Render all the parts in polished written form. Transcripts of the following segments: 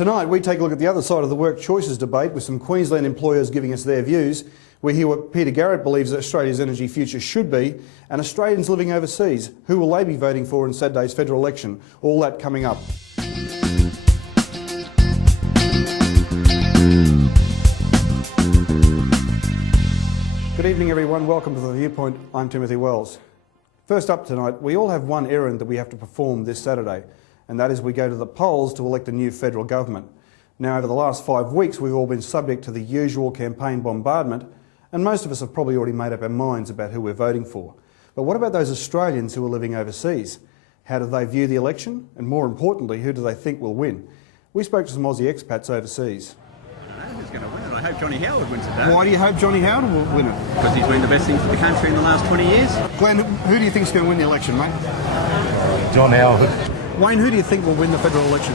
Tonight we take a look at the other side of the work choices debate with some Queensland employers giving us their views. We hear what Peter Garrett believes that Australia's energy future should be, and Australians living overseas. Who will they be voting for in Saturday's federal election? All that coming up. Good evening everyone, welcome to The Viewpoint. I'm Timothy Wells. First up tonight, we all have one errand that we have to perform this Saturday, and that is we go to the polls to elect a new federal government. Now, over the last 5 weeks, we've all been subject to the usual campaign bombardment, and most of us have probably already made up our minds about who we're voting for. But what about those Australians who are living overseas? How do they view the election? And more importantly, who do they think will win? We spoke to some Aussie expats overseas. Who's going to win it? I hope Johnny Howard wins it, though. Why do you hope Johnny Howard will win it? Because he's been the best thing for the country in the last 20 years. Glenn, who do you think is going to win the election, mate? John Howard. Wayne, who do you think will win the federal election?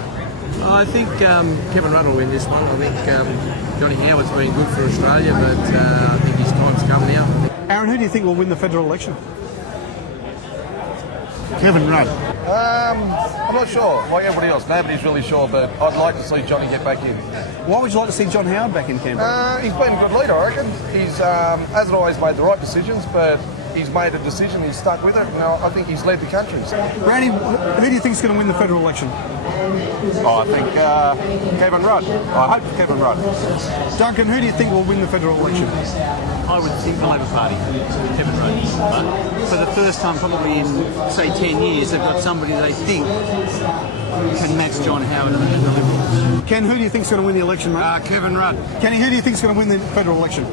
I think Kevin Rudd will win this one. I think Johnny Howard's been good for Australia, but I think his time's come now. Aaron, who do you think will win the federal election? Kevin Rudd. I'm not sure. Like everybody else, nobody's really sure, but I'd like to see Johnny get back in. Why would you like to see John Howard back in Canberra? He's been a good leader, I reckon. He's hasn't always made the right decisions, but he's made a decision, he's stuck with it, and I think he's led the country. Randy, who do you think is going to win the federal election? I think Kevin Rudd. I hope Kevin Rudd. Duncan, who do you think will win the federal election? I would think the Labor Party, Kevin Rudd. But for the first time probably in, say, 10 years, they've got somebody they think can match John Howard and the Liberals. Ken, who do you think is going to win the election, mate? Kevin Rudd. Kenny, who do you think is going to win the federal election?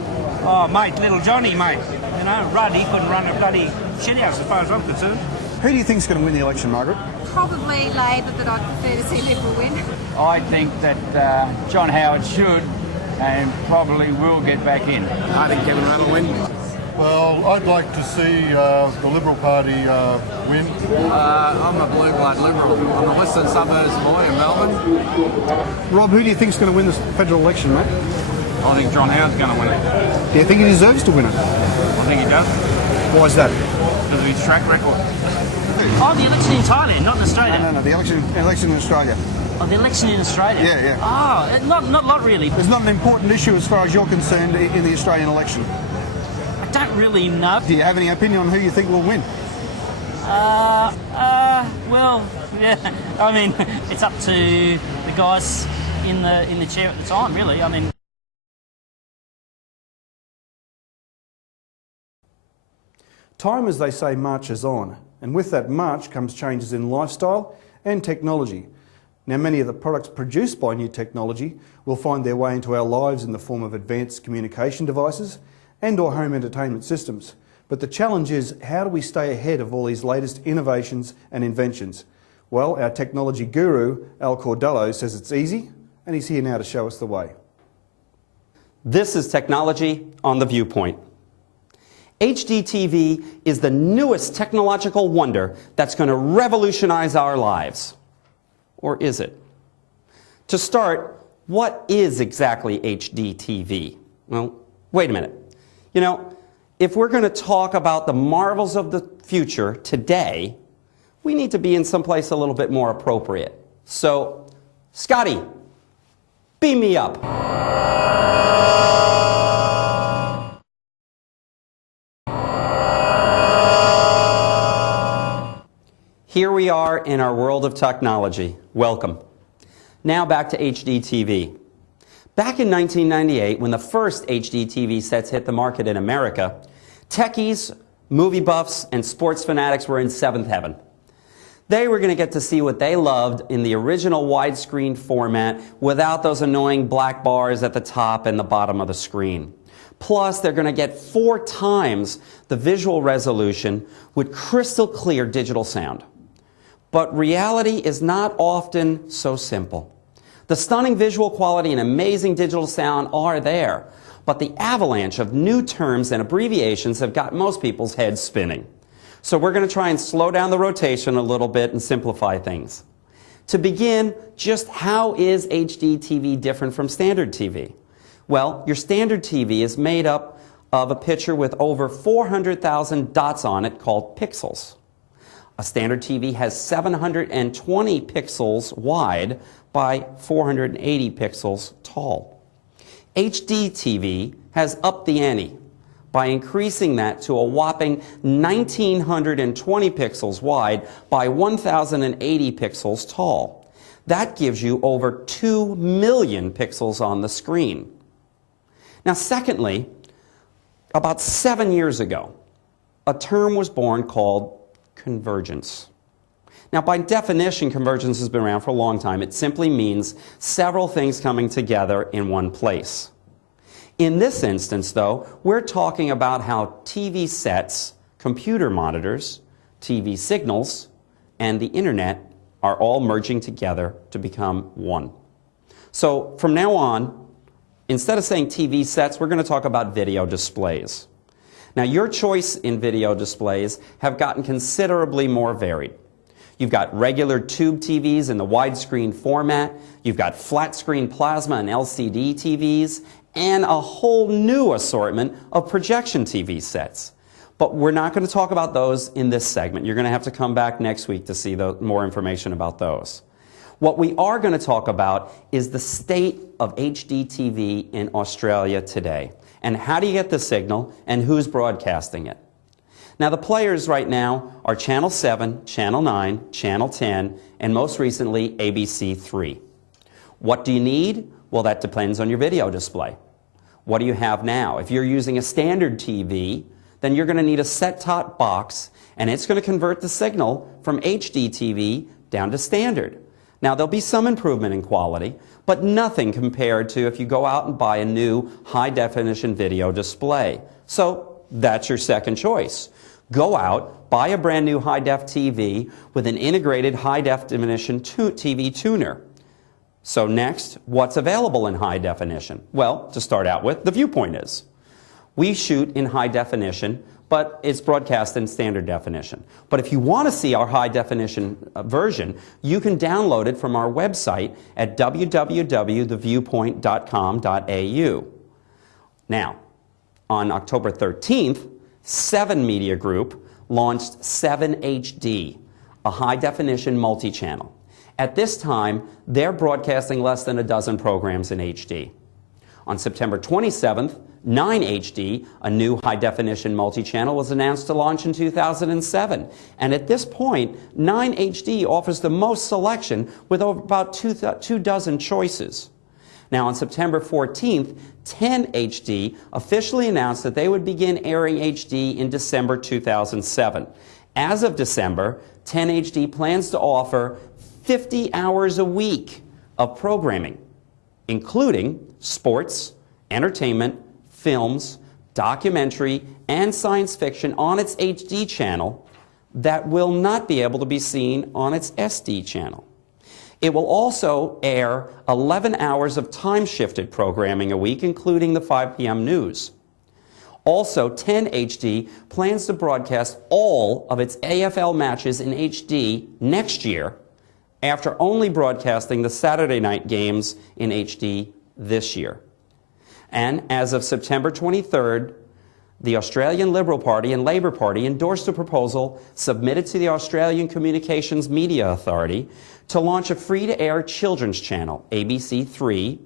Oh, mate, little Johnny, mate. You know, Rudd, he couldn't run a bloody shithouse as far as I'm concerned. Who do you think is going to win the election, Margaret? Probably Labor, but I'd prefer to see Liberal win. I think that John Howard should and probably will get back in. I think Kevin Rudd will win. Well, I'd like to see the Liberal Party win. I'm a blue-blood Liberal. I'm a western suburbs boy in Melbourne. Rob, who do you think is going to win the federal election, mate? I think John Howard's going to win it. Do you think he deserves to win it? I think he does. Why is that? Because of his track record. Oh, the election in Thailand, not in Australia. No, the election in Australia. Oh, the election in Australia? Yeah. Oh, not a lot really. It's not an important issue as far as you're concerned in the Australian election. I don't really know. Do you have any opinion on who you think will win? Well, yeah. I mean, it's up to the guys in the chair at the time, really. I mean. Time, as they say, marches on, and with that march comes changes in lifestyle and technology. Now, many of the products produced by new technology will find their way into our lives in the form of advanced communication devices and or home entertainment systems. But the challenge is, how do we stay ahead of all these latest innovations and inventions? Well, our technology guru, Al Cordello, says it's easy, and he's here now to show us the way. This is Technology on The Viewpoint. HD TV is the newest technological wonder that's going to revolutionize our lives. Or is it? To start, what is exactly HD TV? Well, wait a minute. You know, if we're going to talk about the marvels of the future today, we need to be in someplace a little bit more appropriate. So, Scotty, beam me up. Here we are in our world of technology. Welcome. Now back to HD TV. Back in 1998, when the first HD TV sets hit the market in America, techies, movie buffs, and sports fanatics were in seventh heaven. They were going to get to see what they loved in the original widescreen format without those annoying black bars at the top and the bottom of the screen. Plus, they're going to get 4 times the visual resolution with crystal clear digital sound. But reality is not often so simple. The stunning visual quality and amazing digital sound are there, but the avalanche of new terms and abbreviations have got most people's heads spinning. So we're going to try and slow down the rotation a little bit and simplify things. To begin, just how is HD TV different from standard TV? Well, your standard TV is made up of a picture with over 400,000 dots on it called pixels. A standard TV has 720 pixels wide by 480 pixels tall. HD TV has upped the ante by increasing that to a whopping 1920 pixels wide by 1080 pixels tall. That gives you over 2 million pixels on the screen. Now, secondly, about 7 years ago, a term was born called convergence. Now, by definition, convergence has been around for a long time. It simply means several things coming together in one place. In this instance, though, we're talking about how TV sets, computer monitors, TV signals, and the internet are all merging together to become one. So from now on, instead of saying TV sets, we're going to talk about video displays. Now, your choice in video displays have gotten considerably more varied. You've got regular tube TVs in the widescreen format, you've got flat screen plasma and LCD TVs, and a whole new assortment of projection TV sets. But we're not going to talk about those in this segment. You're going to have to come back next week to see more information about those. What we are going to talk about is the state of HD TV in Australia today. And how do you get the signal, and who's broadcasting it? Now, the players right now are Channel 7, Channel 9, Channel 10, and most recently, ABC 3. What do you need? Well, that depends on your video display. What do you have now? If you're using a standard TV, then you're going to need a set-top box, and it's going to convert the signal from HD TV down to standard. Now, there'll be some improvement in quality, but nothing compared to if you go out and buy a new high-definition video display. So that's your second choice. Go out, buy a brand new high-def TV with an integrated high-definition TV tuner. So next, what's available in high definition? Well, to start out with, the Viewpoint is. We shoot in high definition, but it's broadcast in standard definition. But if you want to see our high definition version, you can download it from our website at www.theviewpoint.com.au. Now, on October 13th, 7 Media Group launched 7 HD, a high definition multi-channel. At this time, they're broadcasting less than a dozen programs in HD. On September 27th, 9 HD, a new high-definition multi-channel, was announced to launch in 2007. And at this point, 9 HD offers the most selection with about two dozen choices. Now, on September 14th, 10 HD officially announced that they would begin airing HD in December 2007. As of December, 10 HD plans to offer 50 hours a week of programming, including sports, entertainment, films, documentary, and science fiction on its HD channel that will not be able to be seen on its SD channel. It will also air 11 hours of time-shifted programming a week, including the 5 p.m. news. Also, 10 HD plans to broadcast all of its AFL matches in HD next year, after only broadcasting the Saturday night games in HD this year. And as of September 23rd, the Australian Liberal Party and Labor Party endorsed a proposal submitted to the Australian Communications Media Authority to launch a free-to-air children's channel, ABC 3,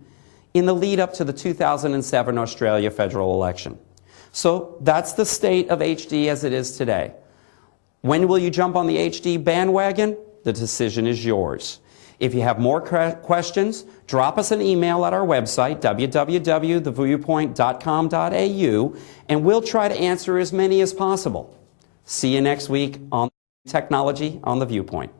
in the lead-up to the 2007 Australia federal election. So that's the state of HD as it is today. When will you jump on the HD bandwagon? The decision is yours. If you have more questions, drop us an email at our website, www.theviewpoint.com.au, and we'll try to answer as many as possible. See you next week on Technology on the Viewpoint.